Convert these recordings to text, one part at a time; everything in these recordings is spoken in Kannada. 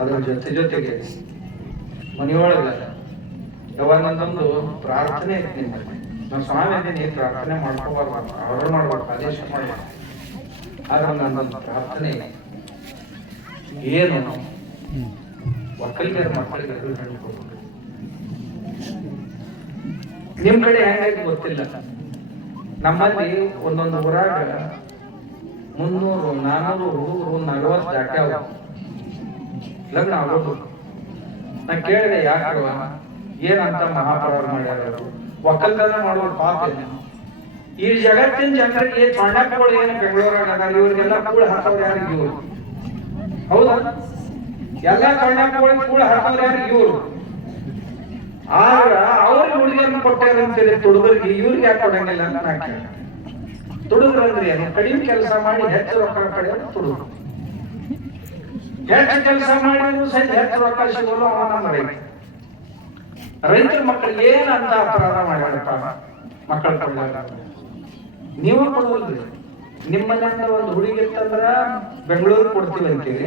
ಅದ್ರ ಜೊತೆ ಜೊತೆಗೆ ಮನೆಯೊಳಗ ನಮ್ದು ಪ್ರಾರ್ಥನೆ ಐತಿ ನಿಮ್ಮಲ್ಲಿ ನಾವು ಸ್ವಾಮಿ ನೀವು ಪ್ರಾರ್ಥನೆ ಮಾಡ್ಕೋಬಾರ್ದು ಆರ್ಡರ್ ಮಾಡ್ಬಾರ್ದು ಆದೇಶ ಮಾಡ್ಬಾರ್ದು. ಆದ್ರೆ ನನ್ನೊಂದು ಪ್ರಾರ್ಥನೆ. ಏನು? ಒಕ್ಕಲಿಗರ ಮಕ್ಕಳಿಗೆ ಕೊಡ್ಬೇಕು. ನಿಮ್ ಕಡೆ ಹೆಂಗಾಗಿ ಗೊತ್ತಿಲ್ಲ. ನಮ್ಮಲ್ಲಿ ಒಂದೊಂದು ಊರಾಗ ಮುನ್ನೂರು, ನಾನೂರು ನಲವತ್ತು ದಾಟ್ಯಾವ ಲಗ್ನ ಆಗೋದು ನಾನು ಕೇಳಿದೆ ಯಾಕೆ ಏನಂತ ಮಹಾಪರಾಧ ಮಾಡ್ಯಾರ? ಒಕ್ಕಲ್ತನ ಮಾಡುವ ಪಾಪ ಈ ಜಗತ್ತಿನ ಜನರಿಗೆ ಸಣ್ಣಗಳು ಏನು ಬೆಂಗಳೂರಾಗ ಅದಾರ, ಇವ್ರಿಗೆಲ್ಲ ಕೂಳ ಹಾಕೋರು ಯಾರು? ಇವರು. ಹೌದಾ? ಎಲ್ಲ ಸಣ್ಣಗಳಿಗೆ ಕೂಳ ಹಾಕೋರು ಯಾರು? ಇವರು. ಆಗ ಅವ್ರಿಗೆ ಹುಡುಗಿಯನ್ನು ಕೊಟ್ಟಾರ ಅಂತೇಳಿ ತುಡುಗರಿಗೆ ಇವ್ರಿಗೆ ಯಾಕೆ ಕೊಡಂಗಿಲ್ಲ ಅಂತ ನಾ ಕೇಳ ತುಡುಗರು ಅಂದ್ರೆ ಏನು? ಕಡಿಮೆ ಕೆಲಸ ಮಾಡಿ ಹೆಚ್ಚು ರೊಕ್ಕ ಕಡೆ ತುಡುಗರು. ಹೆಚ್ಚು ಕೆಲಸ ಮಾಡಿದ್ರು ಸಹಿತ ಹೆಚ್ಚು ರೊಕ್ಕ ಸಿಗೋದು ಅವನ ರೈತ ರೈತರ ಮಕ್ಕಳಿಗೆ ಏನ್ ಅಂತ ಅಪರಾಧ ಮಾಡ್ಯಾರಪ್ಪ? ಮಕ್ಕಳ ಕೊಡ್ಲಾರ ನೀವು ಕೊಡುವಲ್ರಿ ನಿಮ್ಮಲ್ಲಿಂದ ಒಂದು ಹುಡುಗಿ ಇತ್ತಂದ್ರ ಬೆಂಗಳೂರು ಕೊಡ್ತೀವಿ ಅಂತೀವಿ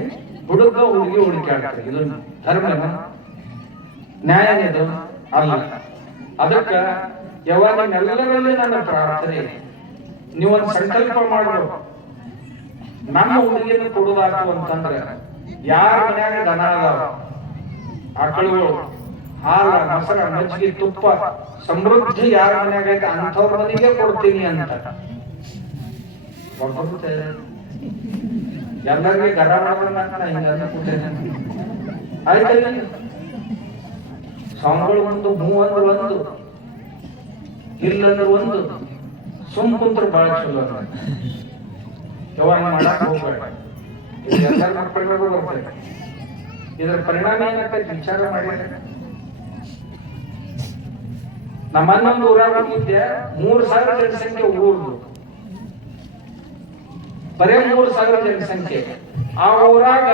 ಹುಡುಗ ಹುಡುಗಿ ಹುಡುಕಾಡ್ತಾರೆ ಇದು ನ್ಯಾಯ ಇದು ಅಲ್ಲ. ಅದಕ್ಕ ಯಾವಾಗ ನಿಮ್ಮೆಲ್ಲರಲ್ಲಿ ನನ್ನ ಪ್ರಾರ್ಥನೆ ನೀವು ನೀವೊಂದು ಸಂಕಲ್ಪ ಮಾಡಬೇಕು. ನಮ್ಮ ಹುಡುಗಿಯನ್ನು ಕೊಡುವಾಗ ಅಂತಂದ್ರೆ ಯಾರ ಮನ್ಯಾಗ ದನ ಅದಾವ? ಆಕಳುಗಳು ಹಾಲ, ಮೊಸರ ಮಜ್ಜಿಗೆ ತುಪ್ಪ, ಸಮೃದ್ಧಿ ಯಾರ ಮನ್ಯಾಗ ಐತೆ? ಅಂಥವ್ರ ಮನೆಗೆ ಕೊಡ್ತೀನಿ ಅಂತ. ಎಲ್ಲರಿಗೆ ಗರ ನಾ ಹಿಂಗ ಆಯ್ತಲ್ಲ ಒಂದು, ಹೂ ಅಂದ್ರೆ ಒಂದು ಇಲ್ಲಂದ್ರೆ ಒಂದು, ಸುಮ್ ಕುಂತ್ರ ಬಹಳ ಚಲೋ. ಯಾವಾಗ ಮಾಡಕ್ ಹೋಗ್ಬೇಡ. ಎಲ್ಲರ ಮಕ್ಕಳಿಗೂ ಬರ್ತದೆ ಇದರ ಪರಿಣಾಮ ಏನಾಗ್ತೈತಿ ವಿಚಾರ ಮಾಡಿ. ನಮ್ಮ ಅನ್ನೊಂದು ಊರಾಗ ಹೋಗಿದ್ದೆ ಮೂರ್ ಸಾವಿರ ಜನಸಂಖ್ಯೆ ಊರ್ದು. ಬರೇ ಮೂರ್ ಸಾವಿರ ಜನಸಂಖ್ಯೆ. ಆ ಊರಾಗ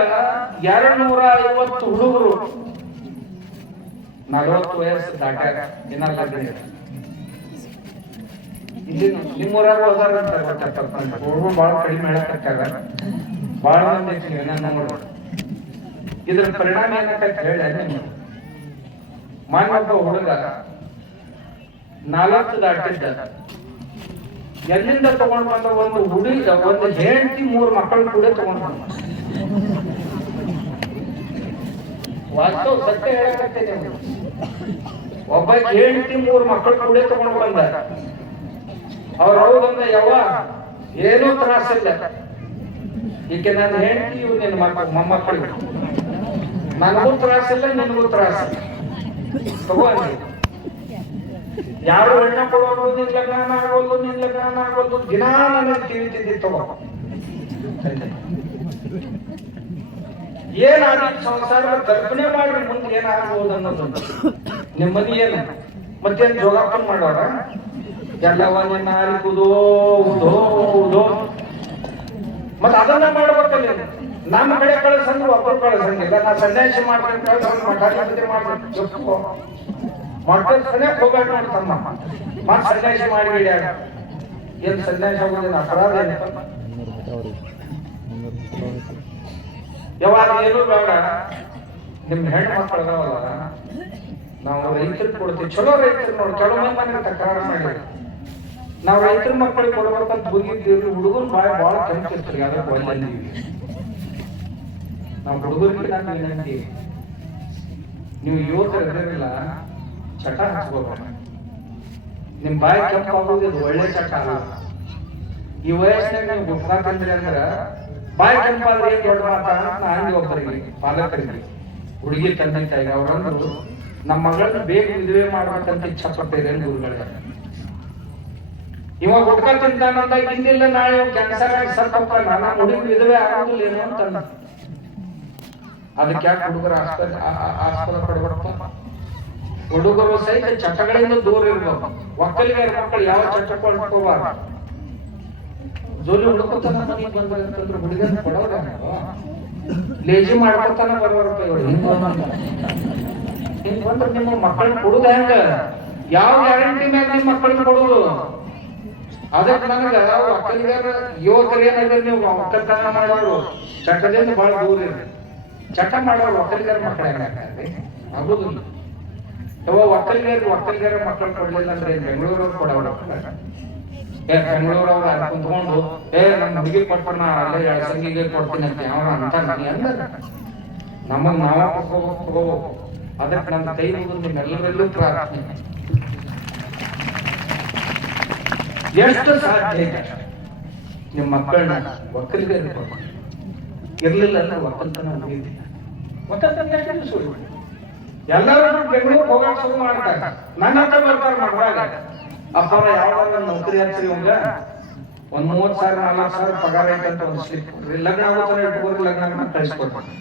ಎರಡ್ ನೂರ ಐವತ್ತು ಹುಡುಗರು ನಲವತ್ತು ವಯಸ್ಸು ದಾಟಾಗ ಏನಲ್ಲ ನಿಮ್ಮೂರಾಗ ಹೋದಾರ ಅಂತ ಗೊತ್ತಾಗ್ತದೆ. ಹುಡುಗರು ಬಹಳ ಕಡಿಮೆ ಹೇಳಕತ್ತಾರ. ಬಹಳ ನೋಡ್ರಿ ಇದ್ರ ಪರಿಣಾಮ ಏನಕ್ಕಂತ ಹೇಳಿ ನಿಮ್ಗೆ ಮಾನೊಬ್ಬ ಹುಡುಗ ನಾಲ್ಕು ದಾಟಿದ್ದ ಎಲ್ಲಿಂದ ತಗೊಂಡ್ ಬಂದ ಒಂದು ಹುಡುಗ, ಒಂದು ಹೆಂಡತಿ ಮೂರು ಮಕ್ಕಳು ಕೂಡ ತಗೊಂಡ್ ಬಂದ. ವಾಸ್ತವ ಸತ್ಯ ಹೇಳಕತ್ತೇನೆ. ಒಬ್ಬ ಹೆಂಡತಿ ಮೂರು ಮಕ್ಕಳು ಕೂಡ ತಗೊಂಡ್ ಬಂದ. ಅವ್ರ ಹೌದಂದ ಯಾವ ಏನೂ ತ್ರಾಸಿಲ್ಲ ಈಕೆ ನನ್ನ ಹೆಂಡತಿ ಇವ್ ನಿನ್ನ ಮಕ್ಕ, ಮೊಮ್ಮಕ್ಕಳು. ನನಗೂ ತ್ರಾಸಿಲ್ಲ ನಿನಗೂ ತ್ರಾಸ ತಗೋ. ಯಾರು ಹೆಣ್ಣ ಕೊಡೋದು, ನಿನ್ ಲಗ್ನ ಆಗೋದು ನಿನ್ ಲಗ್ನ ಆಗೋದು ದಿನ ನನಗೆ ತಿಳಿತಿದ್ದಿ ತಗೋ. ಏನಾಗಿತ್ತು ಸಂಸಾರ ಕಲ್ಪನೆ ಮಾಡ್ರಿ, ಮುಂದೆ ಏನಾಗ್ಬೋದು ಅನ್ನೋದು ನಿಮ್ಮ ಮನಿ ಏನು? ಮತ್ತೇನ್ ಜೋಗಾಪನ್ ಮಾಡೋರ? ಎಲ್ಲವ ನಿನ್ನ ಹಾರಿಕುದೋ ಉದೋ ಉದೋ. ಮತ್ತ ಅದನ್ನ ಮಾಡ್ಬೇಕಲ್ಲ. ನಮ್ಮ ಕಡೆ ಕಳಿಸಂದ್ರೆ ಒಬ್ಬರು ಕಳಿಸಂಗಿಲ್ಲ ನಾ ಸನ್ಯಾಸಿ ಮಾಡ್ಬೇಕು ಮಠಾಧಿಪತಿ ಮಾಡ್ತೀನಿ. ಮಾಡ್ಕೊಂಡು ಸನ್ಯಾಸ ಹೋಗ್ಬೇಡ ನೋಡಿ ತಮ್ಮ. ಮತ್ ಸನ್ಯಾಸಿ ಮಾಡಿಬಿಡಿ ಏನ್ ಸನ್ಯಾಸ ಅಪರಾಧ ಯಾವಾಗ ಏನು ಬೇಡ. ನಿಮ್ ಹೆಣ್ಣು ಮಕ್ಕಳು ನಾವು ರೈತರು ಕೊಡ್ತೀವಿ. ಚಲೋ ರೈತರು ನೋಡಿ, ಕೆಲವು ಮಂದಿ ತಕರಾರು ಮಾಡಿ ನಾವು ರೈತರ ಮಕ್ಕಳಿಗೆ ಕೊಡ್ಬೇಕಂತ ಹೋಗಿದ್ದೀವಿ ಹುಡುಗರು ಬಾಳ ಬಾಳ ಕೆಂಪಿರ್ತಾರೆ ಯಾವ್ದಕ್ಕೆ ಒಳ್ಳೆಂದೀವಿ ನಾವು. ಹುಡುಗರಿಗೆ ನಾವು ಏನಂತೀವಿ ನೀವು ಯುವಕರು ಇದ್ದಿರಲಿಲ್ಲ ಚಟ ಹಚ್ಕೋಬೇಡ. ನಿಮ್ ಬಾಯಿ ಕೆಂಪಾಗೋದು ಇದು ಒಳ್ಳೆ ಚಟ ಅಲ್ಲ. ಈ ವಯಸ್ಸಿನಾಗ ನೀವು ಗುಟ್ಕಾ ತಿಂದ್ರಿ ಅಂದ್ರ ಬಾಯಿ ಕೆಂಪಾದ್ರೆ ಏನ್ ದೊಡ್ಡ ಮಾತ ಅಂತ ನಾ ಅಂದಿ ಒಬ್ಬರಿಗೆ, ಪಾಲಕರಿಗೆ, ಹುಡುಗಿ ತಂದೆ ತಾಯಿಗೆ ಅವ್ರಂದ್ರು ನಮ್ಮ ಮಗಳನ್ನ ಬೇಗ ಮದುವೆ ಮಾಡ್ಬೇಕಂತ ಇಚ್ಛಾ ಪಟ್ಟಿದ್ರೆ ಗುರುಗಳೇ. ಇವಾಗ ಗುಟ್ಕಾ ತಿಂತಾನಂದಾಗ ಇಂದಿಲ್ಲ ನಾಳೆ ಕ್ಯಾನ್ಸರ್ ಆಗಿ ಸತ್ತಪ್ಪ ನನ್ನ ಹುಡುಗಿ ವಿಧವೆ ಆಗೋದಿಲ್ಲ ಅಂತ ಅಂದ. ಅದಕ್ಕೆ ಯಾಕೆ ಹುಡುಗರ ಆಸ್ಪತ್ರೆ ಆಸ್ಪದ ಪಡ್ಬಾರ್ದಪ್ಪ ಹುಡುಗರು ಸಹಿತ ಚಟಗಳಿಂದ ದೂರ ಇರ್ಬೇಕು. ಒಕ್ಕಲಿಗರ ಮಕ್ಕಳು ಯಾವ ಚಟಕ್ಕೂ ಜೋಲಿ ಹುಡುಕತನ ಮನೆಗೆ ಬಂದ್ರೆ ಹುಡುಗನ ಕೊಡೋರ ಲೇಜಿ ಮಾಡ್ಕೊತಾನ ಬರೋರಪ್ಪ ಇವ್ರು ಬಂದ್ರೆ ನಿಮ್ಮ ಮಕ್ಕಳನ್ನ ಕೊಡುದ ಹೆಂಗ? ಯಾವ ಗ್ಯಾರಂಟಿ ಮೇಲೆ ನಿಮ್ಮ ಮಕ್ಕಳನ್ನ ಕೊಡುದು? ಅದಕ್ಕೆ ನನಗೆ ಒಕ್ಕಲಿಗರ ಯುವಕರು ಏನಾದ್ರೆ ನೀವು ಒಕ್ಕಲ್ತನ ಮಾಡೋರು ಚಟದಿಂದ ಬಹಳ ದೂರ ಇರ್ರಿ. ಚಟ ಮಾಡೋರು ಒಕ್ಕಲಿಗರ ಮಕ್ಕಳ ಆಗುದಿಲ್ಲ. ಯಾವ ಒಕ್ಕಲಿಗರ ಒಕ್ಕಲಿಗರ ಮಕ್ಕಳು ಕೊಡ್ಲಿಲ್ಲ ಅಂದ್ರೆ ಬೆಂಗಳೂರವ್ರು ಕೊಡೋರು ಏ, ಬೆಂಗಳೂರವ್ರು ಅಲ್ಲಿ ಕುಂತ್ಕೊಂಡು, ಏ ನಮ್ಮ ಹುಡುಗಿ ಕೊಟ್ಬಿಡ, ನಾ ಅಲ್ಲೇ ಎಳಸಂಗಿಗೆ ಕೊಡ್ತೀನಿ ಅಂತ. ಯಾವ ಅಂತ ಅಂದ್ರೆ ನಮಗ್ ನಾವ ಕೊಡ್ಕೋಬೇಕು ಅದಕ್ಕೆ ನನ್ನ ಕೈ ಮುಗಿದು ನಿಮ್ಮೆಲ್ಲರಲ್ಲೂ ಪ್ರಾರ್ಥನೆ. ಎಷ್ಟು ಸಾಧ್ಯ ಇದೆ? ನಿಮ್ಮ ಮಕ್ಕಳನ್ನ ಒಕ್ಕಲಿಗೆ ಇರ್ಲಿಲ್ಲ ಅಂದ್ರೆ ಒಕ್ಕಲ್ತನ ಮುಗಿದಿಲ್ಲ ಒಕ್ಕಲ್ತನ ಸುಳ್ಳು. ಎಲ್ಲರೂ ಬೆಂಗಳೂರು ಹೋಗಕ್ ಶುರು ಮಾಡ್ತಾರೆ. ನನ್ನ ಹತ್ರ ಬರ್ತಾರೆ ಮಾಡುವಾಗ ಅಪ್ಪರ ಯಾವಾಗ ನೌಕರಿ ಹಚ್ಚಿರಿ ಇವಂಗ? ಒಂದ್ ಮೂವತ್ ಸಾವಿರ, ನಾಲ್ಕು ಸಾವಿರ ಪಗಾರ ಐತೆ ಅಂತ ಒಂದು ಸ್ಲಿಪ್ ಲಗ್ನ ಆಗೋತರ ಇಟ್ಕೋರಿ ಲಗ್ನ ಕಳಿಸ್ಕೊಡ್ಬೇಕು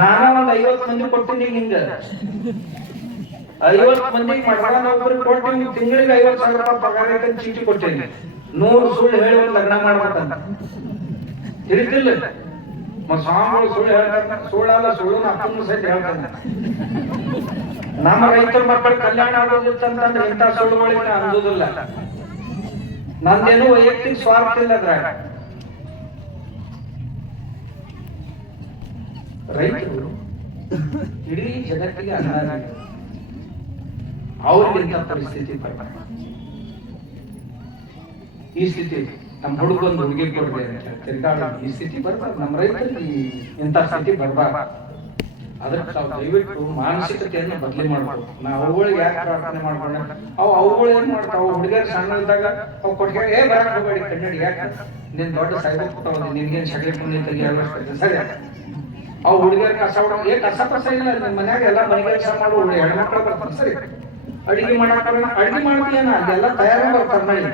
ನಾನು ಒಂದ್ ಐವತ್ ಮಂದಿ ಕೊಡ್ತೀನಿ ಹಿಂಗ ಐವತ್ ಮಂದಿಗೆ ಮಠದ ನೌಕರಿ ಕೊಡ್ತೀನಿ ತಿಂಗಳಿಗೆ ಐವತ್ ಸಾವಿರ ರೂಪಾಯಿ ಪಗಾರ ಐತೆ ಚೀಟಿ ಕೊಟ್ಟೇನಿ ನೂರು ಸುಳ್ಳು ಹೇಳಿ ಲಗ್ನ ಮಾಡ್ಬೇಕಂತ. ತಿಳಿತಿಲ್ಲ. ಮತ್ ಸ್ವಾಮಿಗಳು ಸುಳ್ಳು ಹೇಳ್ತಾರೆ. ಸುಳ್ಳಲ್ಲ ಸುಳ್ಳು ಅಪ್ಪನ ಸಹಿತ ನಮ್ಮ ರೈತರ ಮಕ್ಕಳ ಕಲ್ಯಾಣ ಆಗೋದಿತ್ತಂತಂದ್ರೆ ಇಂಥ ಸುಳ್ಳುಗಳಿಗೆ ನಾ ಅಂದುದಿಲ್ಲ. ನಂದೇನು ವೈಯಕ್ತಿಕ ಸ್ವಾರ್ಥ ಇಲ್ಲ ಅದ್ರಾಗ. ರೈತರು ಇಡೀ ಜಗತ್ತಿಗೆ ಅನ್ನ ಅವ್ರಿಗಿಂತ ಪರಿಸ್ಥಿತಿ ಬರಬಾರ್ದು ಈ ಸ್ಥಿತಿ, ನಮ್ಮ ಹುಡುಗೊಂದು ಹುಡುಗಿ ಕೊಡ್ರಿ ಅಂತ ತಿರ್ಗಾಡ ಈ ಸ್ಥಿತಿ ಬರ್ಬಾರ್ದು. ನಮ್ಮ ರೈತರಿಗೆ ಇಂಥ ಸ್ಥಿತಿ ಬರ್ಬಾರ್ದು. ಅದಕ್ಕೆ ತಾವು ದಯವಿಟ್ಟು ಮಾನಸಿಕತೆಯನ್ನು ಬದಲಿ ಮಾಡ್ಬೋದು. ನಾವು ಅವುಗಳಿಗೆ ಯಾಕೆ ಪ್ರಾರ್ಥನೆ ಮಾಡ್ಕೊಂಡೆ? ಅವು ಅವುಗಳು ಏನ್ ಮಾಡ್ತಾವ? ಹುಡುಗಿಯರು ಸಣ್ಣ ಇದ್ದಾಗ ಅವು ಕೊಟ್ಟಿಗೆ ಏ ಬರಕ್ ಹೋಗಬೇಡಿ ಕನ್ನಡಿ ಯಾಕೆ? ನಿನ್ ದೊಡ್ಡ ಸೈಬರ್ ಕೊಟ್ಟವ ನಿನ್ಗೇನ್ ಸಗಳಿ ಪುಣ್ಯ ತೆಗಿಯೋಷ್ಟು ಸರಿ. ಅವು ಹುಡುಗಿಯರ್ ಕಸ ಹೊಡ ಏ, ಕಸ ಕಸ ಇಲ್ಲ ನಿಮ್ಮ ಮನ್ಯಾಗ ಎಲ್ಲ ಮನೆ ಕೆಲಸ ಮಾಡು ಹೆಣ್ಮಕ್ಳು ಬರ್ತಾರೆ. ಸರಿ. ಅಡಿಗೆ ಮಾಡಾಕ ಅಡಿಗೆ ಮಾಡ್ತೀಯನ? ಅದೆಲ್ಲ ತಯಾರಿ ಬರ್ತಾರೆ ಮನೆ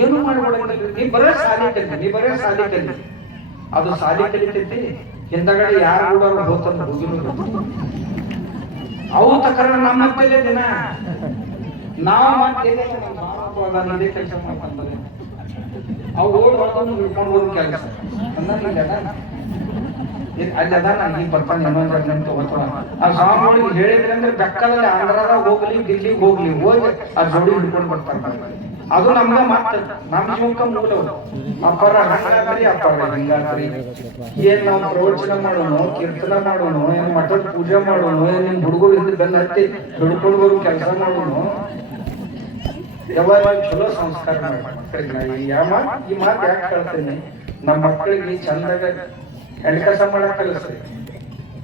ಏನು ಮಾಡ್ಕೊಡಂಗಿಲ್ಲ ನೀ ಬರೇ ಸಾಲಿ ಕಲಿ, ನೀ ಬರೇ ಸಾಲಿ ಕಲಿ. ಅದು ಸಾಲಿ ಕಲಿತೈತಿ ಹಿಂದಗಡೆ ಯಾರು ಕೂಡ ಹೋತಂತ ಹೋಗಿಲ್ಲ ಅವು ತಕರ ನಮ್ಮ ಹತ್ತಲೇ ದಿನ. ನಾವು ಮತ್ತೆ ಕೆಲಸ ಮಾಡ್ಕೊಂಡ್ಬಂದ್ರೆ ಅವು ಹೋಗಿ ಹೊಡ್ಕೊಂಡು ಹಿಡ್ಕೊಂಡು ಹೋಗಿ ಕೆಲಸ. ಅಲ್ಲಿ ನಾನು ಈಗ ಬರ್ತಾನೆ ಆ ಹೇಳಿದ್ರೆ ಅಂದ್ರೆ ಬೆಕ್ಕದಲ್ಲಿ ಆಂಧ್ರದಾಗ ಹೋಗ್ಲಿ, ದಿಲ್ಲಿಗೆ ಹೋಗ್ಲಿ, ಹೋಗಿ ಆ ಜೋಡಿ ಹಿಡ್ಕೊಂಡು ಬರ್ತಾರೆ ಅದು ನಮ್ಗ ಮಾತ ನಮ್ ಜೀವಕ್ಕ ಮೂಲ ಅಪ್ಪರ ಹಂಗಾದ್ರಿ ಅಪ್ಪರ ಹಿಂಗಾದ್ರಿ ಏನ್ ನಾವು ಪ್ರವಚನ ಮಾಡೋಣ, ಕೀರ್ತನ ಮಾಡೋಣ, ಏನ್ ಮಠದ ಪೂಜೆ ಮಾಡೋಣ, ಏನ್ ನಿಮ್ ಹುಡುಗರು ಇದ್ರೆ ಬೆನ್ನ ಹತ್ತಿ ಹಿಡ್ಕೊಂಡು ಕೆಲಸ ಮಾಡೋಣ, ಯಾವಾಗ ಚಲೋ ಸಂಸ್ಕಾರ ಮಾಡಿ ಮಕ್ಕಳಿಗೆ ನಾ ಈ ಮಾತು ಯಾಕೆ ಹೇಳ್ತೇನೆ ನಮ್ಮ ಮಕ್ಕಳಿಗೆ ಚಂದಾಗ ಎಣ್ ಕಸ ಮಾಡಕ್ ಕಲಿಸ್ರಿ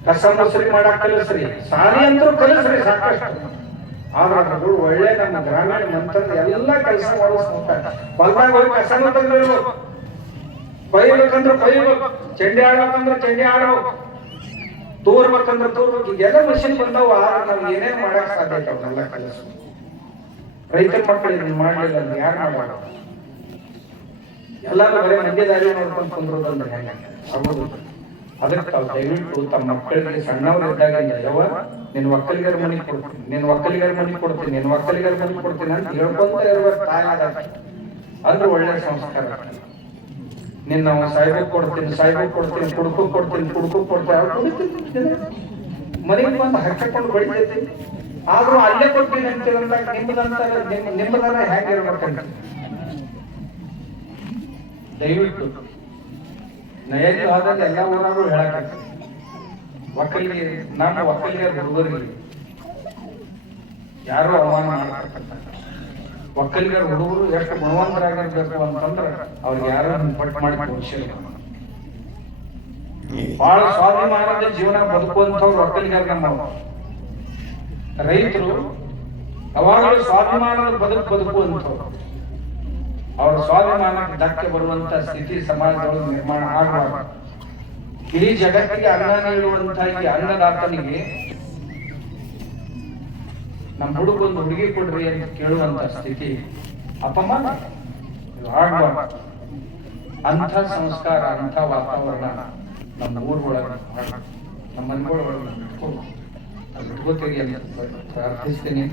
ಕಸ ಮೊಸರಿ ಮಾಡಕ್ ಕಲಿಸ್ರಿ ಸಾರಿ ಅಂತೂ ಕಲಸ್ರಿ, ಸಾಕಷ್ಟು. ಆದ್ರೆ ಒಳ್ಳೆ ನಮ್ಮ ಗ್ರಾಮೀಣ ಮಂತ್ರ ಎಲ್ಲ ಕೆಲಸ ಮಾಡಿಸ್ತಾರೆ ಹೊಲ್ದಾಗ ಹೋಗಿ ಕಸನ ತಂದ್ರು ಕೊಯ್ಬೇಕಂದ್ರೆ ಕೊಯ್ಬೇಕು ಚಂಡಿ ಆಡ್ಬೇಕಂದ್ರೆ ಚಂಡಿ ಆಡೋ ತೋರ್ಬೇಕಂದ್ರೆ ತೋರ್ಬೇಕು. ಇದೆಲ್ಲ ಮಷಿನ್ ಬಂದವ, ಆದ್ರೆ ನಾವು ಏನೇ ಮಾಡಕ್ ಸಾಧ್ಯ ಅವನ್ನೆಲ್ಲ ಕೆಲಸ. ರೈತರ ಮಕ್ಕಳು ಇದನ್ನ ಮಾಡ್ಲಿಲ್ಲ ಅಂದ್ರೆ ಯಾರು ಮಾಡೋದು ಎಲ್ಲರೂ ಬರೀ ಮಂಡ್ಯದಾರಿ ದಾರಿ ನೋಡ್ಕೊಂಡು ಕುಂದ್ರೋದಂದ್ರೆ ಹೆಂಗ. ಆಗೋದು ಅದಕ್ಕೆ ತಾವು ದಯವಿಟ್ಟು ತಮ್ಮ ಮಕ್ಕಳಿಗೆ ಸಣ್ಣವ್ರು ಇದ್ದಾಗ ನಿನ್ನ ನಿನ್ ಒಕ್ಕಲಿಗರ ಮನೆ ಕೊಡ್ತೀನಿ ನಿನ್ ಒಕ್ಕಲಿಗರ ಮನೆ ಕೊಡ್ತೀನಿ ನಿನ್ ಒಕ್ಕಲಿಗರ ಮನೆ ಕೊಡ್ತೀನಿ ಅಂತ ಹೇಳ್ಕೊಂತ ಇರುವ ಅಂದ್ರೆ ಒಳ್ಳೆ ಸಂಸ್ಕಾರ ನಿನ್ನ ನಾವು ಕೊಡ್ತೀನಿ, ಸಾಯ್ಬೇಕು ಕೊಡ್ತೀನಿ ಕುಡ್ಕು ಕೊಡ್ತೀನಿ ಕುಡ್ಕು ಕೊಡ್ತೀನಿ, ಅವ್ರು ಮನೆಗೆ ಬಂದು ಹಚ್ಚಕೊಂಡು ಬೆಳಿತೈತಿ. ಆದ್ರೂ ಅಲ್ಲೇ ಕೊಡ್ತೀನಿ ಅಂತ ಹೇಳಿದಾಗ ನಿಮ್ಮದಂತ ನಿಮ್ಮ ನಿಮ್ಮದನ್ನ ಹೇಗಿರ್ಬೇಕಂತ ದಯವಿಟ್ಟು ನಯಲ್ಲಿ ಹೋದಾಗ ಎಲ್ಲ ಊರಾಗೂ ಹೇಳಕ್ಕಾಗ್ತದೆ ಒಕ್ಕಲಿಗೆ ನಮ್ಮ ಒಕ್ಕಲಿಗರ ಹುಡುಗರಿಗೆ ಯಾರು ಅವಮಾನ ಮಾಡತಕ್ಕಂಥ ಒಕ್ಕಲಿಗರ ಹುಡುಗರು ಎಷ್ಟು ಗುಣವಂತರಾಗಿರ್ಬೇಕು ಅಂತಂದ್ರೆ ಅವ್ರಿಗೆ ಯಾರು ಪಟ್ಟು ಮಾಡಿ ಭವಿಷ್ಯ ಬಹಳ ಸ್ವಾಭಿಮಾನದ ಜೀವನ ಬದುಕುವಂತವ್ರು ಒಕ್ಕಲಿಗರ ನಮ್ಮ ರೈತರು ಅವಾಗಲೂ ಸ್ವಾಭಿಮಾನದ ಬದುಕು ಬದುಕುವಂಥವ್ರು. ಅವರ ಸ್ವಾಭಿಮಾನಕ್ಕೆ ಧಕ್ಕೆ ಬರುವಂತ ಸ್ಥಿತಿ ಸಮಾಜದೊಳಗೆ ನಿರ್ಮಾಣ ಆಗಬಾರದು. ಇಡೀ ಜಗತ್ತಿಗೆ ಅನ್ನ ನೀಡುವಂತ ಈ ಅನ್ನದಾತನಿಗೆ ನಮ್ಮ ಹುಡುಗೊಂದು ಹುಡುಗಿ ಕೊಡ್ರಿ ಅಂತ ಕೇಳುವಂತ ಸ್ಥಿತಿ ಅಪಮಾನ. ಆಗ್ಬಾರ್ದು. ಅಂಥ ಸಂಸ್ಕಾರ, ಅಂಥ ವಾತಾವರಣ ನಮ್ಮ ಊರೊಳಗೆ. ನಮ್ಮ ಮನೆಗಳೊಳಗೆ ಪ್ರಾರ್ಥಿಸ್ತೇನೆ ಅಂತ ಪ್ರಾರ್ಥಿಸ್ತೀನಿ.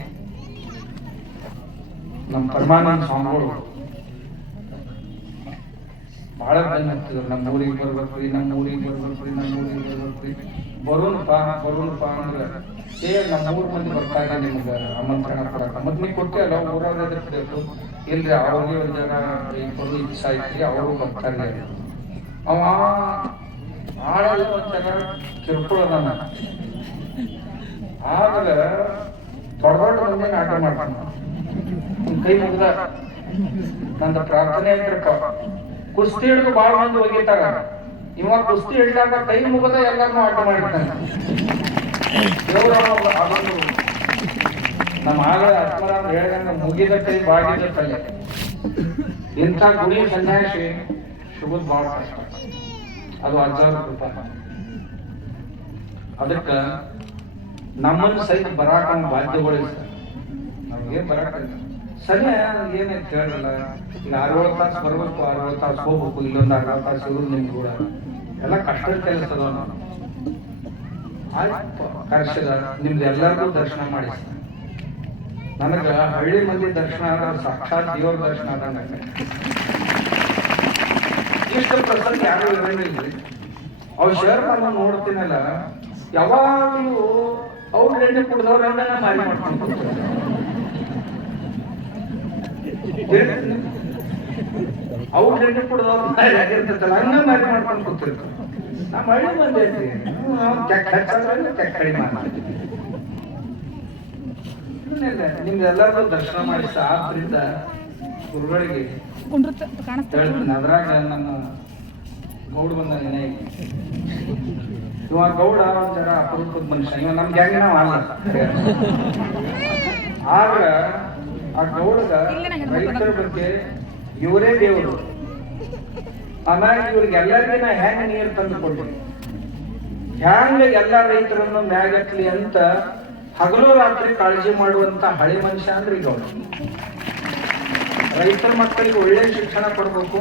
ನಮ್ಮ ಪರಮಾನಂದ ಸ್ವಾಮಿಗಳು ಬಹಳ ಹತ್ತಿದ್ರು ನಮ್ಮ ಊರಿಗೆ ಬರ್ಬೇಕ್ರಿ, ನಮ್ಮ ಊರಿಗೆ ಬರ್ಬೇಕ್ರಿ, ನಮ್ಮ ಊರಿಗೆ ಬರ್ಬೇಕ್ರಿ. ಬರೋಣಪ್ಪ ಬರೋಣಪ್ಪ ಅಂದ್ರೆ ಏ ನಮ್ಮ ಊರ್ ಮಂದಿ ಬರ್ತಾರೆ ನಿಮ್ಗೆ ಆಮಂತ್ರಣ ಕೊಡಕ್ಕೆ ಮತ್ತೆ ನೀವು ಕೊಟ್ಟೆ ಅಲ್ಲ ಊರವ್ರ ಎದಕ್ಬೇಕು ಇಲ್ರಿ, ಅವ್ರಿಗೆ ಒಂದು ಜನ ಈ ಬರೋ ಇಚ್ಛೆ ಐತ್ರಿ ಅವರು ಬರ್ತಾರೆ ಅವ ಭಾಳ ಒಂಥರ ಕಿರುಕುಳ ಆಮೇಲೆ ದೊಡ್ಡ ದೊಡ್ಡ ಮಂದಿ ನಾಟಕ ಮಾಡ್ತಾನ. ಕೈ ಮುಗ್ದ. ನಂದು ಪ್ರಾರ್ಥನೆ ಐತ್ರಪ್ಪ. ಕುಸ್ತಿ ಹಿಡಿದು ಭಾಳ ಮಂದಿ ಒಗಿತಾರ ಇವ ಕುಸ್ತಿ ಹಿಡ್ಲಾಕ ಕೈ ಮುಗದ ಎಲ್ಲಾರನ್ನೂ ಆಟ ಅದೊಂದು ನಮ್ಮ ಆಗ ಆತ್ಮರಾಮ್ ಹೇಳಿದಂಗ ಮುಗಿದ ಕೈ, ಬಾಗಿದ ತಲೆ ಇಂಥ ಗುಡಿ ಸನ್ಯಾಸಿ ಶುಭದ ಭಾಳ ಕಷ್ಟ. ಅದು ಅಜ್ಜಾರ ಅದಕ್ಕ ನಮ್ಮನ್ನು ಸಹಿತ ಬರಾಕ ಬಾಧ್ಯಗೊಳಿಸ್ತಾರೆ ನಮ್ಗೆ ಬರಾಕ ಸರಿ ಏನಂತ ಹೇಳಲ್ಲ. ಈಗ ಅರವಳು ತಾಸು ಬರ್ಬೇಕು ಅರವಳು ತಾಸು ಹೋಗ್ಬೇಕು, ಇಲ್ಲೊಂದು ಅರ್ಧ ತಾಸು ಇರೋದು ನಿಮ್ಗೆ ಕೂಡ. ಎಲ್ಲ ಕಷ್ಟದ ಕೆಲಸ ಅದ ಆಯ್ತು, ಕರ್ಸಿದ, ನಿಮ್ದು ಎಲ್ಲರಿಗೂ ದರ್ಶನ ಮಾಡಿಸಿ. ನನಗ ಹಳ್ಳಿ ಮಂದಿ ದರ್ಶನ ಸಾಕ್ಷಾತ್ ದೇವ್ರ ದರ್ಶನ ಆದಂಗ ಇಷ್ಟು ಪ್ರಸಂಗ ಯಾರು ಇರಲಿಲ್ಲ ಅವ್ ಶೇರ್ ನಾನು ನೋಡ್ತೀನಲ್ಲ, ಯಾವಾಗಲೂ ಅವ್ರು ಎಣ್ಣೆ ಕುಡ್ದವ್ರನ್ನ ಮಾರಿ ಮಾಡ್ಕೊಂಡು ಕುಡ್ದವ್ರ ಮಾರಿ ಆಗಿರ್ತೈತಲ್ಲ ಹಂಗ ಮಾರಿ ಮಾಡ್ಕೊಂಡು ಕೂತಿರ್ತಾರೆ. ನಮ್ಮ ಹಳ್ಳಿ ಬಂದೈತಿ ಕಡಿಮೆ ಮಾಡ್ತೀವಿ ನಿಮ್ದೆಲ್ಲರಿಗೂ ದರ್ಶನ ಮಾಡಿ ಆದ್ರಿಂದ ಗುರುಗಳಿಗೆ ಅದ್ರಾಗ ನಮ್ಮ ಗೌಡ ಬಂದ ನೆನೆ ಇವಾಗ ಗೌಡ ಒಂಥರ ಅಪರೂಪದ ಮನುಷ್ಯ. ಇವ ನಮ್ಗೆ ಹೆಂಗೆ ನಾವು ಆಗ ಆ ಗೌಡಗ ರೈತರ ಬಗ್ಗೆ ಇವರೇ ದೇವರು. ಆಮೇಲೆ ಇವ್ರಿಗೆ ಎಲ್ಲರಿಗೂ ನಾ ಹೆಂಗ್ ನೀರು ತಂದು ಕೊಡ್ತೀನಿ. ಹ್ಯಾಂಗ ಎಲ್ಲ ರೈತರನ್ನು ಮ್ಯಾಗಟ್ಲಿ ಅಂತ ಹಗಲು ರಾತ್ರಿ ಕಾಳಜಿ ಮಾಡುವಂತ ಹಳೆ ಮನುಷ್ಯ ಅಂದ್ರೆ ಈಗ ಅವ್ರು ರೈತರ ಮಕ್ಕಳಿಗೆ ಒಳ್ಳೆ ಶಿಕ್ಷಣ ಕೊಡ್ಬೇಕು.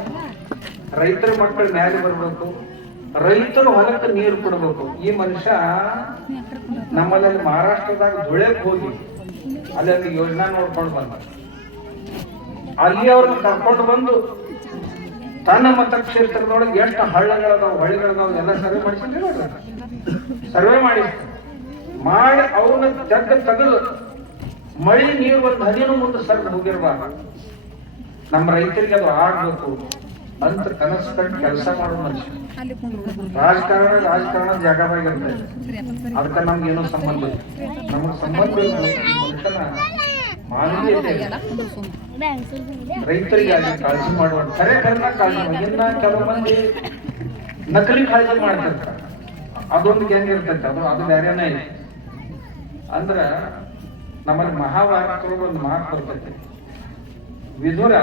ರೈತರ ಮಕ್ಕಳು ಮ್ಯಾಲೆ ಬರ್ಬೇಕು. ರೈತರು ಹೊಲಕ್ಕೆ ನೀರು ಕೊಡ್ಬೇಕು. ಈ ಮನುಷ್ಯ ನಮ್ಮಲ್ಲಿ ಮಹಾರಾಷ್ಟ್ರದಾಗ ಧುಳೆಕ್ ಹೋಗಿ ಅಲ್ಲಿ ಯೋಜನಾ ನೋಡ್ಕೊಂಡು ಬಂದ. ಅಲ್ಲಿ ಅವ್ರನ್ನ ಕರ್ಕೊಂಡು ಬಂದು ತನ್ನ ಮತಕ್ಷೇತ್ರದೊಳಗೆ ಎಷ್ಟು ಹಳ್ಳಗಳದಾವ, ಹೊಳೆಗಳದಾವ ಎಲ್ಲ ಸರ್ವೆ ಮಾಡಿಸಿದ್ರೆ ಸರ್ವೆ ಮಾಡಿ. ಮಾಡಿ ಅವನ ಜಗ್ಗ ತಗದು ಮಳಿ ನೀರು ಒಂದು ಹದಿನೂ ಮುಂದೆ ಸರ್ದು ಹೋಗಿರ್ಬಾರ್ದು ನಮ್ಮ ರೈತರಿಗೆ ಅದು ಆಗ್ಬೇಕು. ಅಂತ ಕನಸು ಕಟ್ಟಿ ಕೆಲಸ ಮಾಡೋ ಮನುಷ್ಯ. ರಾಜಕಾರಣ ರಾಜಕಾರಣ ಜಾಗವಾಗಿರ್ತದೆ. ಅದಕ್ಕೆ ನಮ್ಗೆ ಏನೋ ಸಂಬಂಧ ಇಲ್ಲ. ನಮಗೆ ಸಂಬಂಧ ಇಲ್ಲ. ರೈತರಿಗಾಗಿ ಕಾಳಜಿ ಮಾಡುವ ಕರೆ ಖರನ ಕಾಳಜಿ. ಇನ್ನ ಕೆಲವು ಮಂದಿ ನಕಲಿ ಕಾಳಜಿ ಮಾಡ್ತಿರ್ತಾರೆ. ಅದೊಂದು ಗ್ಯಾಂಗ್ ಇರ್ತೈತೆ, ಅದು ಅದು ಬೇರೆನೇ ಅಂದ್ರ ನಮ್ಮಲ್ಲಿ ಮಹಾಭಾರತದೊಳಗೆ ಒಂದು ಮಾತು ಬರ್ತೈತೆ. ವಿದುರ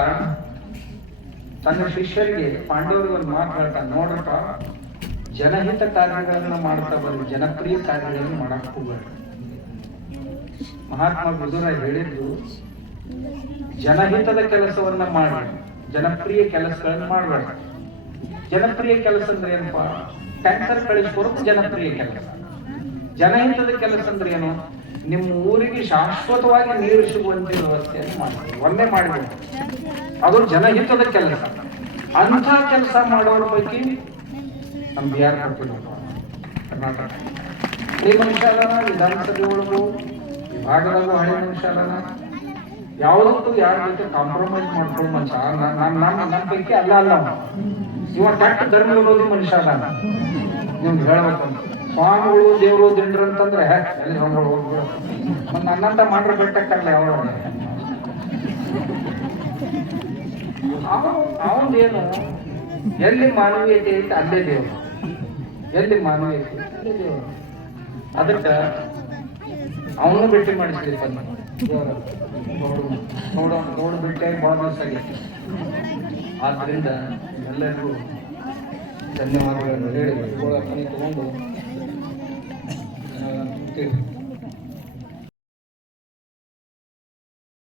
ತನ್ನ ಶಿಷ್ಯರಿಗೆ ಪಾಂಡವರಿಗೆ ಒಂದು ಮಾತು ಹೇಳ್ತಾನೆ, ನೋಡ್ರಪ್ಪ, ಜನಹಿತ ಕಾರ್ಯಗಳನ್ನು ಮಾಡ್ತಾ ಬಂದು ಜನಪ್ರಿಯ ಕಾರ್ಯಗಳನ್ನು ಮಾಡಕ್ ಹೋಗ್ಬೇಡ. ಮಹಾತ್ಮ ಮೃದುರಾಯ್ ಹೇಳಿದ್ದು, ಜನಹಿತದ ಕೆಲಸವನ್ನ ಮಾಡಬೇಡ ಜನಪ್ರಿಯ ಕೆಲಸಗಳನ್ನ ಮಾಡಬೇಡ. ಜನಪ್ರಿಯ ಕೆಲಸ ಅಂದ್ರೆ ಏನಪ್ಪಾ? ಟ್ಯಾಂಕರ್ ಕಳಿಸ್ಕೊರು ಜನಪ್ರಿಯ ಕೆಲಸ. ಜನಹಿತದ ಕೆಲಸ ಅಂದ್ರೆ ಏನು? ನಿಮ್ಮ ಊರಿಗೆ ಶಾಶ್ವತವಾಗಿ ನೀರು ಸಿಗುವಂತೆ ವ್ಯವಸ್ಥೆಯನ್ನು ಮಾಡಿ ಒಂದೇ ಮಾಡಬೇಕು ಅದು ಜನಹಿತದ ಕೆಲಸ. ಅಂಥ ಕೆಲಸ ಮಾಡೋರ ಪೈಕಿ ನಮ್ಮ ಬಿಹಾರ ಕರ್ನಾಟಕ. ಈ ಮನುಷ್ಯ ವಿಧಾನಸಭೆ ಒಳಗು. ವಿಭಾಗದಾಗ ಹಳೆ ಮನುಷ್ಯ ಅಲ್ಲ ಯಾವುದಕ್ಕೂ ಯಾರ ಜೊತೆ ಕಾಂಪ್ರಮೈಸ್ ಮಾಡ್ಕೊಂಡು ಮನುಷ್ಯ ನಾನು ನನ್ನ ನನ್ನ ಪೈಕಿ ಅಲ್ಲ ಅಲ್ಲ. ಇವ ಕೆಟ್ಟ ಧರ್ಮ ಇರೋದು ಮನುಷ್ಯ ಅಲ್ಲ ನಿಮ್ಗೆ ಹೇಳ್ಬೇಕಂತ ಸ್ವಾಮಿಗಳು ದೇವರು ದಿಂಡ್ರು ಅಂತಂದ್ರೆ ಎಲ್ಲಿ. ಒಂದ್ ನನ್ನಂತ ಮಾಡ್ರೆ ಬೆಟ್ಟಕ್ಕಲ್ಲ ಯಾವ ಅವನೇನು ಎಲ್ಲಿ ಮಾನವೀಯತೆ ಐತೆ ಅಲ್ಲೇ ದೇವರು. ಎಲ್ಲಿ ಮಾನವೀಯತೆ ಅಲ್ಲೇ ದೇವರು. ಅದಕ್ಕೆ ಅವನು ಭೇಟಿ ಮಾಡಿಸ್ಲಿ ಗೌಡ ಗೌಡ ಭೇಟಿಯಾಗಿ ಭಾಳ ದಿವಸ ಆಗೈತಿ ಆದ್ರಿಂದ ಎಲ್ಲರಿಗೂ ಧನ್ಯವಾದಗಳನ್ನು ಹೇಳಿ ತಗೊಂಡು